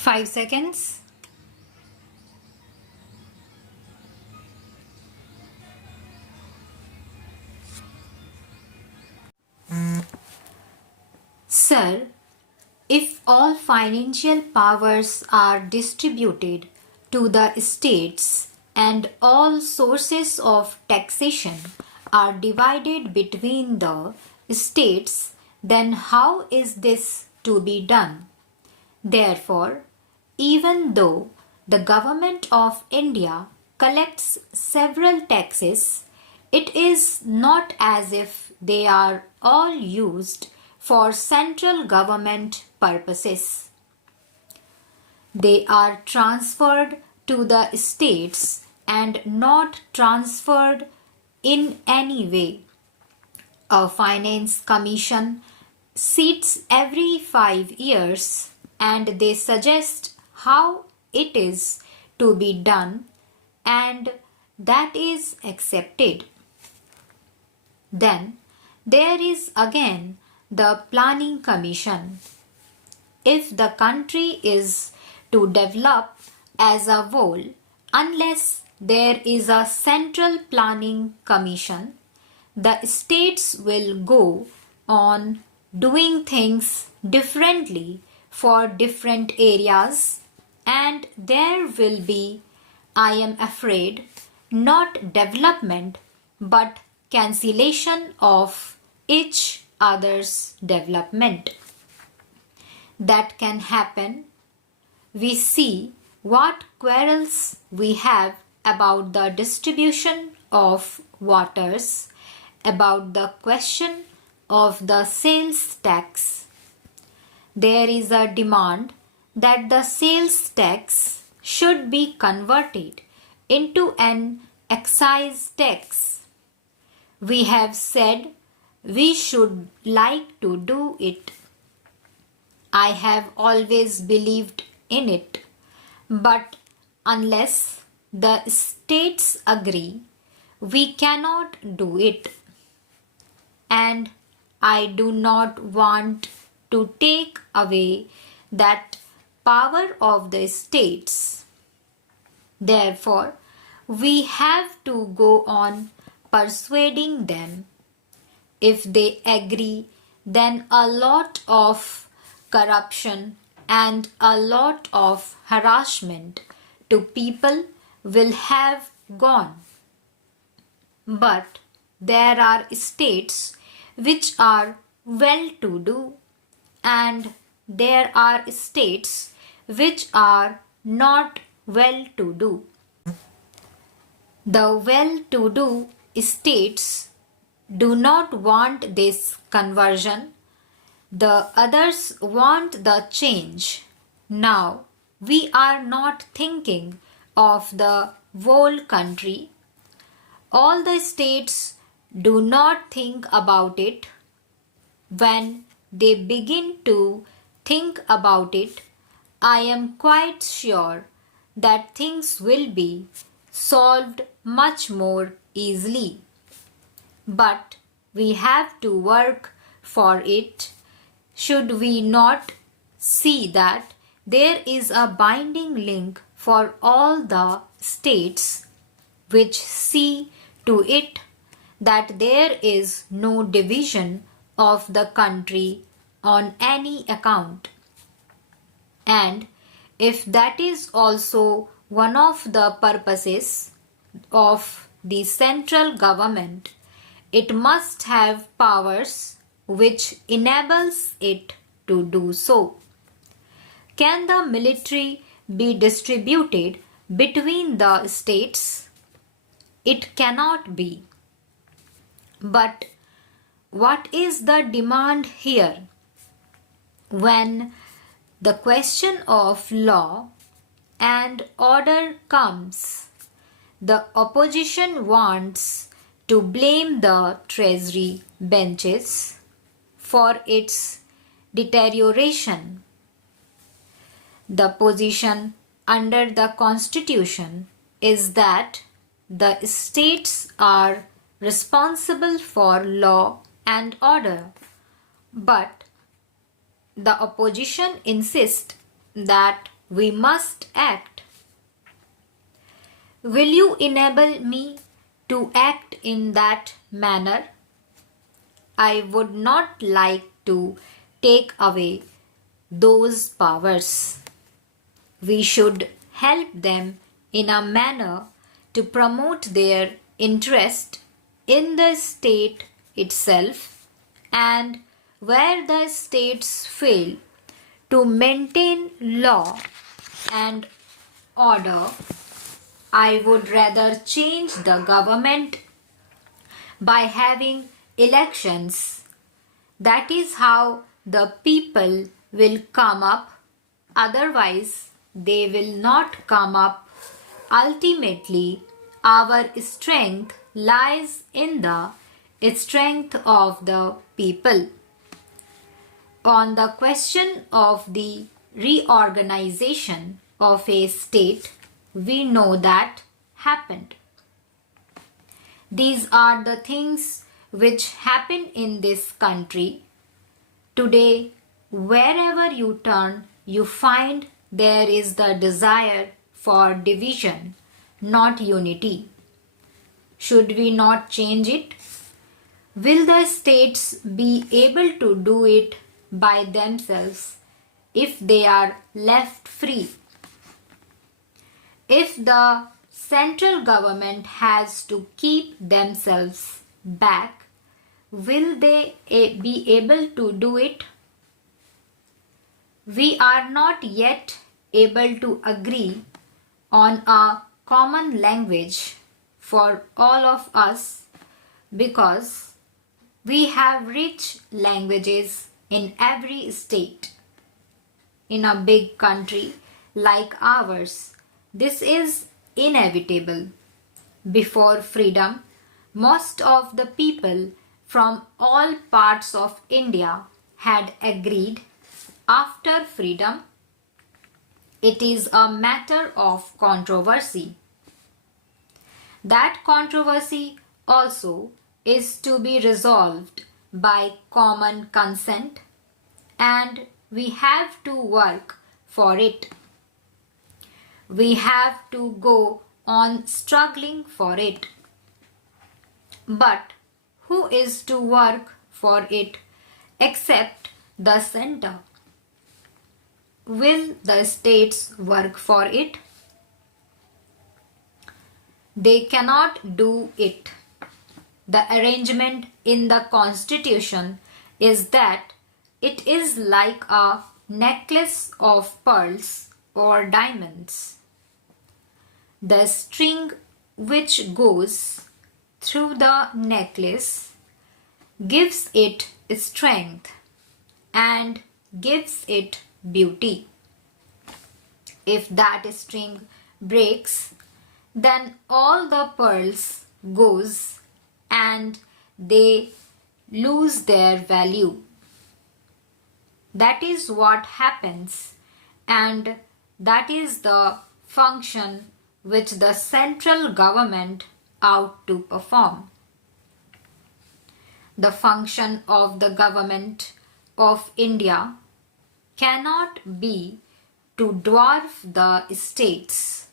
5 seconds. Sir, if all financial powers are distributed to the states and all sources of taxation are divided between the states, then how is this to be done? Therefore, even though the government of India collects several taxes, it is not as if they are all used for central government purposes. They are transferred to the states and not transferred in any way. A finance commission sits every 5 years and they suggest how it is to be done, and that is accepted. Then there is again the planning commission. If the country is to develop as a whole, unless there is a central planning commission, the states will go on doing things differently for different areas, and there will be, I am afraid, not development but cancellation of each other's development. That can happen. We see what quarrels we have about the distribution of waters, about the question of the sales tax. There is a demand that the sales tax should be converted into an excise tax. We have said we should like to do it. I have always believed in it, but unless the states agree, we cannot do it. And I do not want to take away that power of the states. Therefore, we have to go on persuading them. If they agree, then a lot of corruption and a lot of harassment to people will have gone. But there are states which are well-to-do, and there are states which are not well-to-do. The well-to-do states do not want this conversion. The others want the change. Now, we are not thinking of the whole country. All the states do not think about it. When they begin to think about it, I am quite sure that things will be solved much more easily. But we have to work for it. Should we not see that there is a binding link for all the states which see to it that there is no division of the country on any account? And if that is also one of the purposes of the central government, it must have powers which enables it to do so. Can the military be distributed between the states? It cannot be. But what is the demand here? When the question of law and order comes, the opposition wants to blame the treasury benches for its deterioration. The position under the Constitution is that the states are responsible for law and order, but the opposition insists that we must act. Will you enable me to act in that manner? I would not like to take away those powers. We should help them in a manner to promote their interest in the state itself, and where the states fail to maintain law and order, I would rather change the government by having elections. That is how the people will come up, otherwise they will not come up. Ultimately, our strength lies in the strength of the people. On the question of the reorganization of a state, we know that happened. These are the things which happen in this country. Today, wherever you turn, you find there is the desire for division, not unity. Should we not change it? Will the states be able to do it by themselves if they are left free? If the central government has to keep themselves back, will they be able to do it? We are not yet able to agree on a common language for all of us because we have rich languages in every state. In a big country like ours, this is inevitable. Before freedom, most of the people from all parts of India had agreed. After freedom, it is a matter of controversy. That controversy also is to be resolved by common consent, and we have to work for it. We have to go on struggling for it. But who is to work for it except the center? Will the states work for it? They cannot do it. The arrangement in the Constitution is that it is like a necklace of pearls or diamonds. The string which goes through the necklace gives it strength and gives it beauty. If that string breaks, then all the pearls goes and they lose their value. That is what happens, and that is the function which the central government ought to perform. The function of the government of India cannot be to dwarf the states.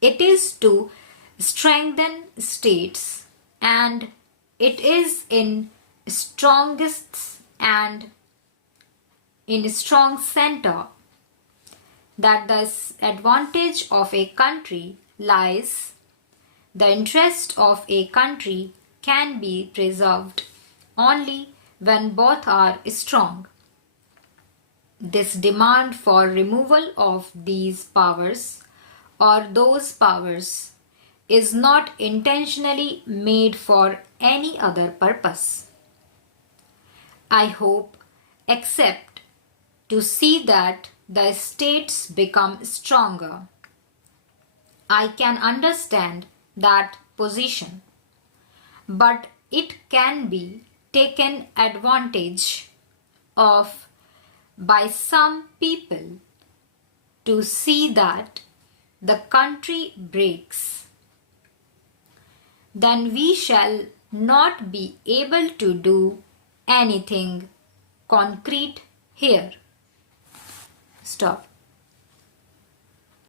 It is to strengthen states, and it is in strongest and in strong center that the advantage of a country lies. The interest of a country can be preserved only when both are strong. This demand for removal of these powers or those powers is not intentionally made for any other purpose. I hope, except to see that the states become stronger. I can understand that position, but it can be taken advantage of by some people to see that the country breaks. Then we shall not be able to do anything concrete here. Stop.